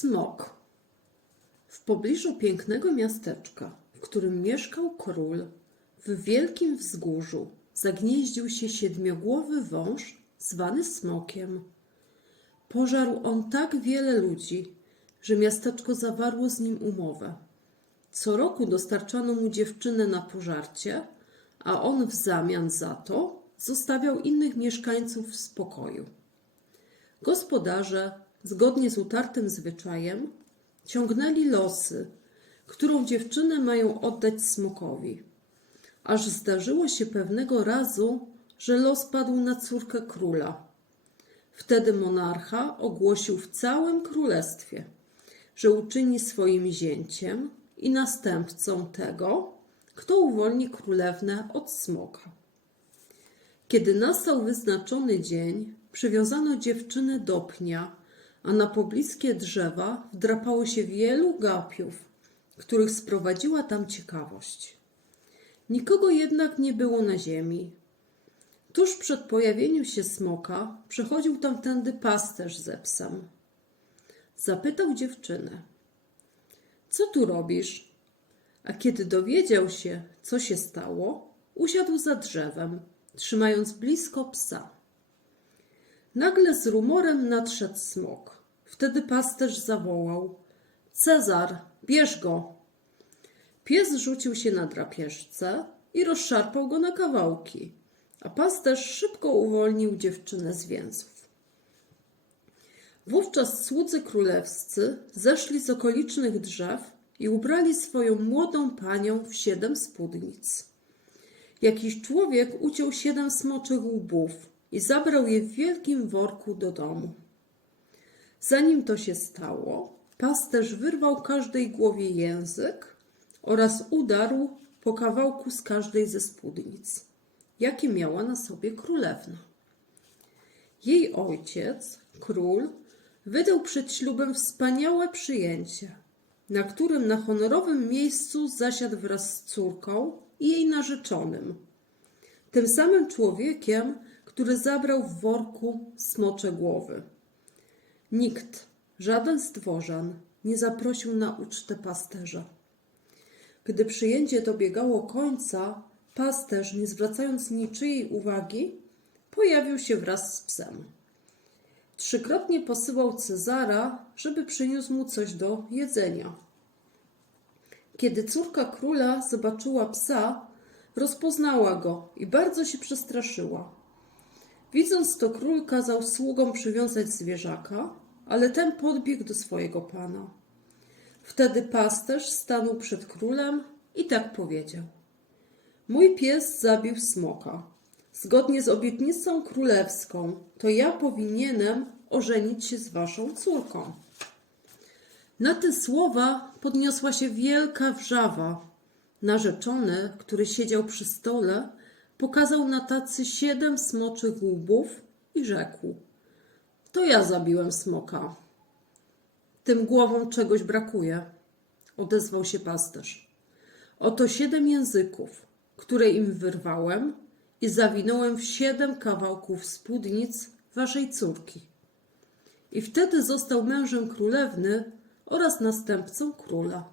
Smok. W pobliżu pięknego miasteczka, w którym mieszkał król, w wielkim wzgórzu zagnieździł się siedmiogłowy wąż zwany smokiem. Pożarł on tak wiele ludzi, że miasteczko zawarło z nim umowę. Co roku dostarczano mu dziewczynę na pożarcie, a on w zamian za to zostawiał innych mieszkańców w spokoju. Gospodarze, zgodnie z utartym zwyczajem, ciągnęli losy, którą dziewczynę mają oddać smokowi. Aż zdarzyło się pewnego razu, że los padł na córkę króla. Wtedy monarcha ogłosił w całym królestwie, że uczyni swoim zięciem i następcą tego, kto uwolni królewnę od smoka. Kiedy nastał wyznaczony dzień, przywiązano dziewczynę do pnia, a na pobliskie drzewa wdrapało się wielu gapiów, których sprowadziła tam ciekawość. Nikogo jednak nie było na ziemi. Tuż przed pojawieniem się smoka przechodził tamtędy pasterz ze psem. Zapytał dziewczynę: Co tu robisz? A kiedy dowiedział się, co się stało, usiadł za drzewem, trzymając blisko psa. Nagle z rumorem nadszedł smok. Wtedy pasterz zawołał: Cezar, bierz go! Pies rzucił się na drapieżcę i rozszarpał go na kawałki, a pasterz szybko uwolnił dziewczynę z więzów. Wówczas słudzy królewscy zeszli z okolicznych drzew i ubrali swoją młodą panią w siedem spódnic. Jakiś człowiek uciął siedem smoczych łbów i zabrał je w wielkim worku do domu. Zanim to się stało, pasterz wyrwał każdej głowie język oraz udarł po kawałku z każdej ze spódnic, jakie miała na sobie królewna. Jej ojciec, król, wydał przed ślubem wspaniałe przyjęcie, na którym na honorowym miejscu zasiadł wraz z córką i jej narzeczonym, tym samym człowiekiem, który zabrał w worku smocze głowy. Nikt, żaden z dworzan, nie zaprosił na ucztę pasterza. Gdy przyjęcie dobiegało końca, pasterz, nie zwracając niczyjej uwagi, pojawił się wraz z psem. Trzykrotnie posyłał Cezara, żeby przyniósł mu coś do jedzenia. Kiedy córka króla zobaczyła psa, rozpoznała go i bardzo się przestraszyła. Widząc to, król kazał sługom przywiązać zwierzaka, ale ten podbiegł do swojego pana. Wtedy pasterz stanął przed królem i tak powiedział: Mój pies zabił smoka. Zgodnie z obietnicą królewską, to ja powinienem ożenić się z waszą córką. Na te słowa podniosła się wielka wrzawa. Narzeczony, który siedział przy stole, pokazał na tacy siedem smoczych łbów i rzekł: To ja zabiłem smoka. Tym głowom czegoś brakuje, odezwał się pasterz. Oto siedem języków, które im wyrwałem i zawinąłem w siedem kawałków spódnic waszej córki. I wtedy został mężem królewny oraz następcą króla.